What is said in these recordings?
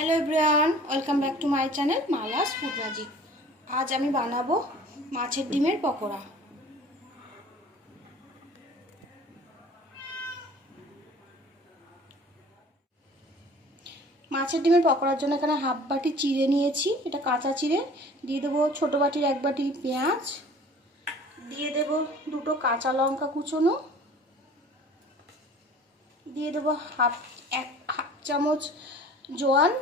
Hello everyone welcome back to my channel Mala's food আজ আমি বানাবো মাছের ডিমের পকোড়া। মাছের ডিমের পকোড়ার জন্য এখানে হাফ বাটি চিড়ে নিয়েছি, এটা কাঁচা চিড়ে। দিয়ে দেবো ছোটো বাটির এক বাটি পেঁয়াজ। দিয়ে দেবো দুটো কাঁচা লঙ্কা কুচোনো। দিয়ে দেবো হাফ, এক, হাফ চামচ জোয়ান।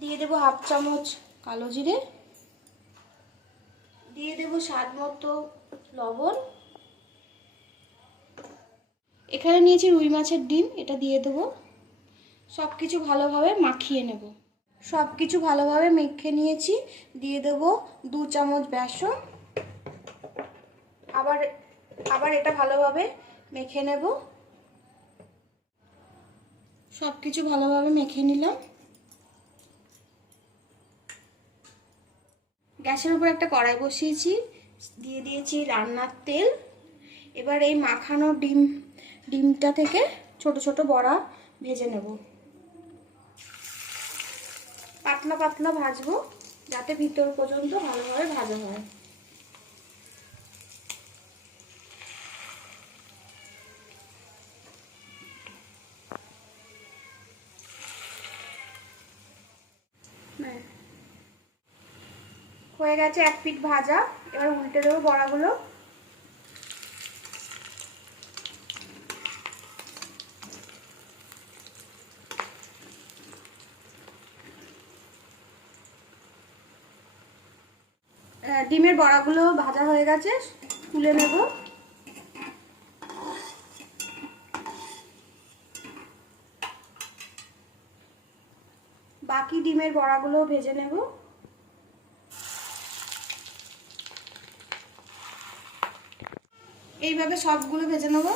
দিয়ে দেবো হাফ চামচ কালো জিরে। দিয়ে দেবো স্বাদ মতো লবণ। এখানে নিয়েছি রুই মাছের ডিম, এটা দিয়ে দেবো। সব কিছু ভালোভাবে মাখিয়ে নেব। সব কিছু ভালোভাবে মেখে নিয়েছি। দিয়ে দেবো দু চামচ বেসন। আবার আবার এটা ভালোভাবে মেখে নেব। সব কিছু ভালোভাবে মেখে নিলাম। গ্যাসের উপর একটা কড়াই বসিয়েছি, দিয়ে দিয়েছি রান্নার তেল। এবার এই মাখানো ডিম, ডিমটা থেকে ছোট ছোট বড়া ভেজে নেব। পাতলা পাতলা ভাজবো, যাতে ভিতর পর্যন্ত ভালোভাবে ভাজা হয় হ্যাঁ। হয়ে গেছে এক পিঠ ভাজা। এবার উল্টে দেবো বড়াগুলো। ডিমের বড়াগুলো ভাজা হয়ে গেছে, তুলে নেব। বাকি ডিমের বড়াগুলো ভেজে নেব। এইভাবে সবগুলো ভেজে নেব।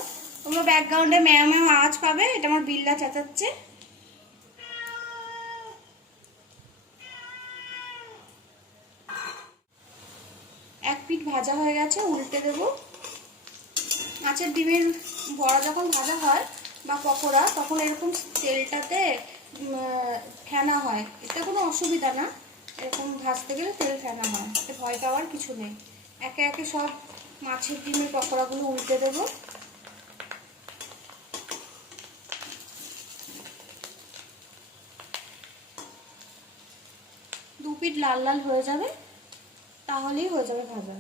তোমরা ব্যাকগ্রাউন্ডে ম্যাম ম্যাও আওয়াজ পাবে, এটা আমার বিল্লা চেঁচাচ্ছে। এক পিঠ ভাজা হয়ে গেছে, উল্টে দেব। মাছের ডিমের বড়া যখন ভাজা হয় বা পকোড়া, তখন এরকম তেলটাতে ফেনা হয়। এতে কোনো অসুবিধা না। এরকম ভাজতে গেলে তেল ফেনা হয়। এতে ভয় পাওয়ার কিছু নেই। একে একে সব মাছের ডিমের পকোড়াগুলো উল্টে দেবো। দু পিঠ লাল লাল হয়ে যাবে, তাহলেই হয়ে যাবে ভাজা।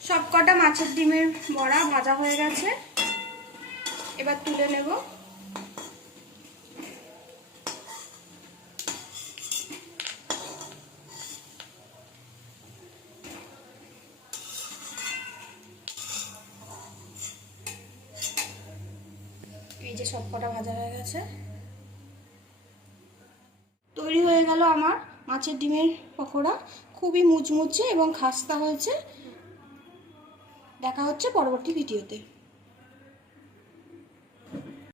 সব কটা মাছের ডিমের বড়া ভাজা হয়ে গেছে। এবার তুলে নেব। যে সব কটা ভাজা হয়ে গেছে। তৈরি হয়ে গেল আমার মাছের ডিমের পকোড়া। খুবই মুচমুচে এবং খাস্তা হয়েছে। দেখা হচ্ছে পরবর্তী ভিডিওতে।